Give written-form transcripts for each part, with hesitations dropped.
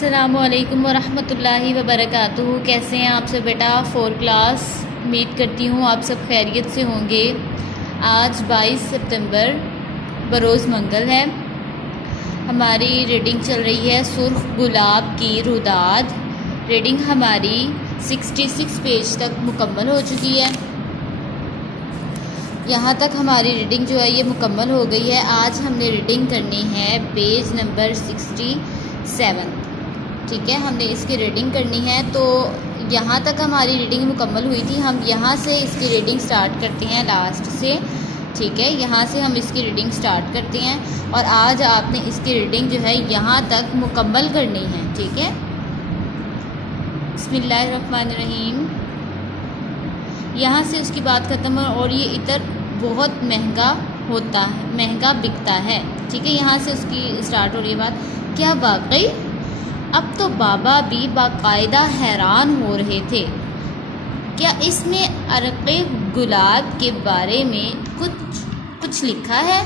السلام علیکم ورحمۃ اللہ وبرکاتہ۔ کیسے ہیں آپ سب بیٹا؟ 4 کلاس، امید کرتی ہوں آپ سب خیریت سے ہوں گے۔ آج 22 ستمبر بروز منگل ہے۔ ہماری ریڈنگ چل رہی ہے سرخ گلاب کی روداد۔ ریڈنگ ہماری 66 پیج تک مکمل ہو چکی ہے۔ یہاں تک ہماری ریڈنگ جو ہے یہ مکمل ہو گئی ہے۔ آج ہم نے ریڈنگ کرنی ہے پیج نمبر 67، ٹھیک ہے، ہم نے اس کی ریڈنگ کرنی ہے۔ تو یہاں تک ہماری ریڈنگ مکمل ہوئی تھی، ہم یہاں سے اس کی ریڈنگ سٹارٹ کرتے ہیں لاسٹ سے، ٹھیک ہے، یہاں سے ہم اس کی ریڈنگ سٹارٹ کرتے ہیں اور آج آپ نے اس کی ریڈنگ جو ہے یہاں تک مکمل کرنی ہے، ٹھیک ہے۔ بسم اللہ الرحمن الرحیم۔ یہاں سے اس کی بات ختم ہے اور یہ عطر بہت مہنگا ہوتا ہے، مہنگا بکتا ہے، ٹھیک ہے، یہاں سے اس کی سٹارٹ ہو رہی ہے بات۔ کیا واقعی؟ اب تو بابا بھی باقاعدہ حیران ہو رہے تھے۔ کیا اس میں عرق گلاب کے بارے میں کچھ لکھا ہے؟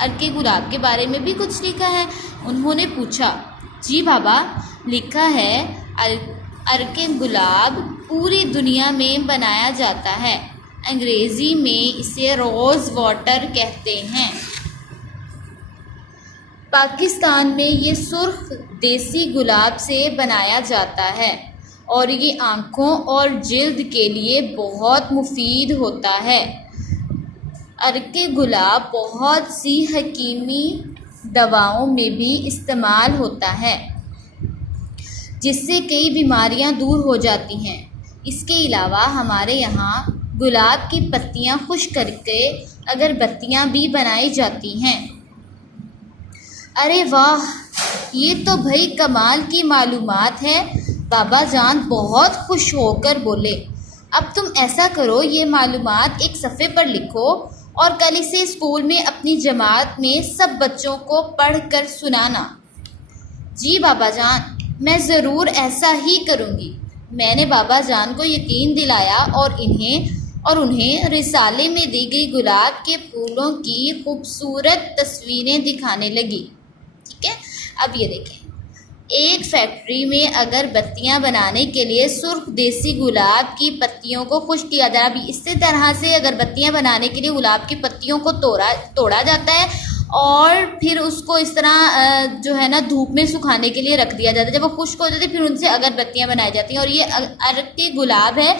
عرق گلاب کے بارے میں بھی کچھ لکھا ہے؟ انہوں نے پوچھا۔ جی بابا، لکھا ہے عرق گلاب پوری دنیا میں بنایا جاتا ہے، انگریزی میں اسے روز واٹر کہتے ہیں۔ پاکستان میں یہ سرخ دیسی گلاب سے بنایا جاتا ہے اور یہ آنکھوں اور جلد کے لیے بہت مفید ہوتا ہے۔ عرق گلاب بہت سی حکیمی دواؤں میں بھی استعمال ہوتا ہے، جس سے کئی بیماریاں دور ہو جاتی ہیں۔ اس کے علاوہ ہمارے یہاں گلاب کی پتیاں خشک کر کے اگربتیاں بھی بنائی جاتی ہیں۔ ارے واہ، یہ تو بھئی کمال کی معلومات ہے، بابا جان بہت خوش ہو کر بولے۔ اب تم ایسا کرو، یہ معلومات ایک صفحے پر لکھو اور کل اسے اسکول میں اپنی جماعت میں سب بچوں کو پڑھ کر سنانا۔ جی بابا جان، میں ضرور ایسا ہی کروں گی۔ میں نے بابا جان کو یقین دلایا اور انہیں رسالے میں دی گئی گلاب کے پھولوں کی خوبصورت تصویریں دکھانے لگی، ٹھیک ہے۔ اب یہ دیکھیں، ایک فیکٹری میں اگربتیاں بنانے کے لیے سرخ دیسی گلاب کی پتیوں کو خشک کیا جاتا ہے۔ اسی طرح سے اگربتیاں بنانے کے لیے گلاب کی پتیوں کو توڑا جاتا ہے اور پھر اس کو اس طرح جو ہے نا دھوپ میں سکھانے کے لیے رکھ دیا جاتا ہے۔ جب وہ خشک ہو جاتی ہے پھر ان سے اگربتیاں بنائی جاتی ہیں اور یہ عرق گلاب ہے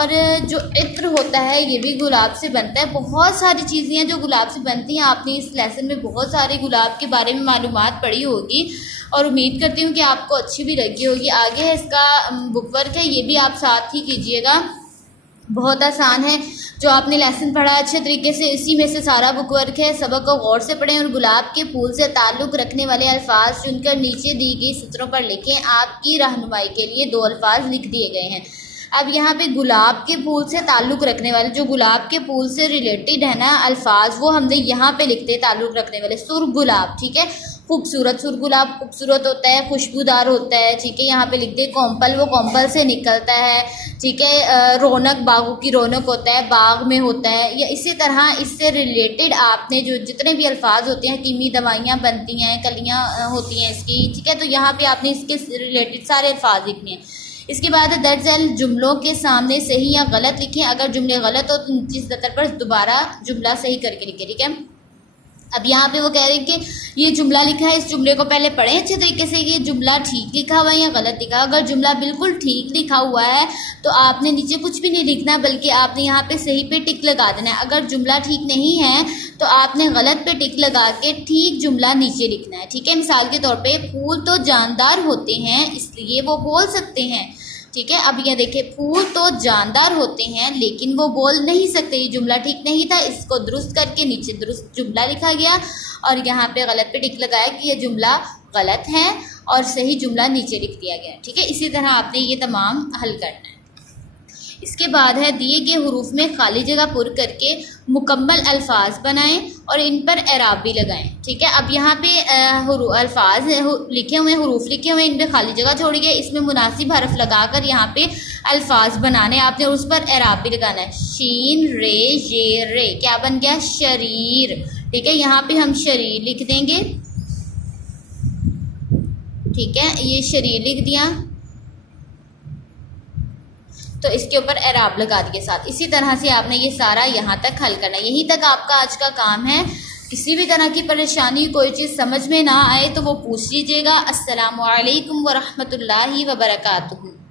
اور جو عطر ہوتا ہے یہ بھی گلاب سے بنتا ہے۔ بہت ساری چیزیں ہیں جو گلاب سے بنتی ہیں۔ آپ نے اس لیسن میں بہت سارے گلاب کے بارے میں معلومات پڑھی ہوگی اور امید کرتی ہوں کہ آپ کو اچھی بھی لگی ہوگی۔ آگے ہے اس کا بک ورک ہے، یہ بھی آپ ساتھ ہی کیجیے گا، بہت آسان ہے۔ جو آپ نے لیسن پڑھا اچھے طریقے سے اسی میں سے سارا بک ورک ہے، سبق کو غور سے پڑھیں اور گلاب کے پھول سے تعلق رکھنے والے الفاظ چن کر نیچے دی گئی سطروں پر لکھیں۔ آپ کی رہنمائی کے لیے 2 الفاظ لکھ دیے گئے ہیں۔ اب یہاں پہ گلاب کے پھول سے تعلق رکھنے والے، جو گلاب کے پھول سے ریلیٹڈ ہے نا الفاظ، وہ ہم نے یہاں پہ لکھتے تعلق رکھنے والے۔ سرخ گلاب، ٹھیک ہے، خوبصورت، سرخ گلاب خوبصورت ہوتا ہے، خوشبودار ہوتا ہے، ٹھیک ہے، یہاں پہ لکھ دے کومپل، وہ کومپل سے نکلتا ہے، ٹھیک ہے، رونق، باغوں کی رونق ہوتا ہے، باغ میں ہوتا ہے، یا اسی طرح اس سے ریلیٹڈ آپ نے جو جتنے بھی الفاظ ہوتے ہیں، حکیمی دوائیاں بنتی ہیں، کلیاں ہوتی ہیں اس کی، ٹھیک ہے، تو یہاں پہ آپ نے اس کے ریلیٹڈ سارے الفاظ لکھنے ہیں۔ اس کے بعد درج ذیل جملوں کے سامنے صحیح یا غلط لکھیں۔ اگر جملے غلط ہو تو نیچے سطر پر دوبارہ جملہ صحیح کر کے لکھیں، ٹھیک ہے۔ اب یہاں پہ وہ کہہ رہے ہیں کہ یہ جملہ لکھا ہے، اس جملے کو پہلے پڑھیں اچھے طریقے سے کہ یہ جملہ ٹھیک لکھا ہوا ہے یا غلط لکھا ہے۔ اگر جملہ بالکل ٹھیک لکھا ہوا ہے تو آپ نے نیچے کچھ بھی نہیں لکھنا، بلکہ آپ نے یہاں پہ صحیح پہ ٹک لگا دینا ہے۔ اگر جملہ ٹھیک نہیں ہے تو آپ نے غلط پہ ٹک لگا کے ٹھیک جملہ نیچے لکھنا ہے، ٹھیک ہے۔ مثال کے طور پہ پھول تو جاندار ہوتے ہیں اس لیے وہ بول سکتے ہیں، ٹھیک ہے۔ اب یہ دیکھیں، پھول تو جاندار ہوتے ہیں لیکن وہ بول نہیں سکتے، یہ جملہ ٹھیک نہیں تھا، اس کو درست کر کے نیچے درست جملہ لکھا گیا اور یہاں پہ غلط پہ ٹک لگایا کہ یہ جملہ غلط ہے اور صحیح جملہ نیچے لکھ دیا گیا، ٹھیک ہے۔ اسی طرح آپ نے یہ تمام حل کرنا ہے۔ اس کے بعد ہے دیے گئے حروف میں خالی جگہ پر کر کے مکمل الفاظ بنائیں اور ان پر اعراب بھی لگائیں، ٹھیک ہے۔ اب یہاں پہ الفاظ لکھے ہوئے، حروف لکھے ہوئے، ان پہ خالی جگہ چھوڑی گئی، اس میں مناسب حرف لگا کر یہاں پہ الفاظ بنانے آپ نے اور اس پر اعراب بھی لگانا ہے۔ شین رے یہ رے کیا بن گیا؟ شریر، ٹھیک ہے۔ یہاں پہ ہم شریر لکھ دیں گے، ٹھیک ہے، یہ شریر لکھ دیا تو اس کے اوپر اعراب لگا دیے ساتھ. اسی طرح سے آپ نے یہ سارا یہاں تک حل کرنا ہے. یہیں تک آپ کا آج کا کام ہے. کسی بھی طرح کی پریشانی، کوئی چیز سمجھ میں نہ آئے تو وہ پوچھ لیجیے گا. السلام علیکم ورحمۃ اللہ وبرکاتہ.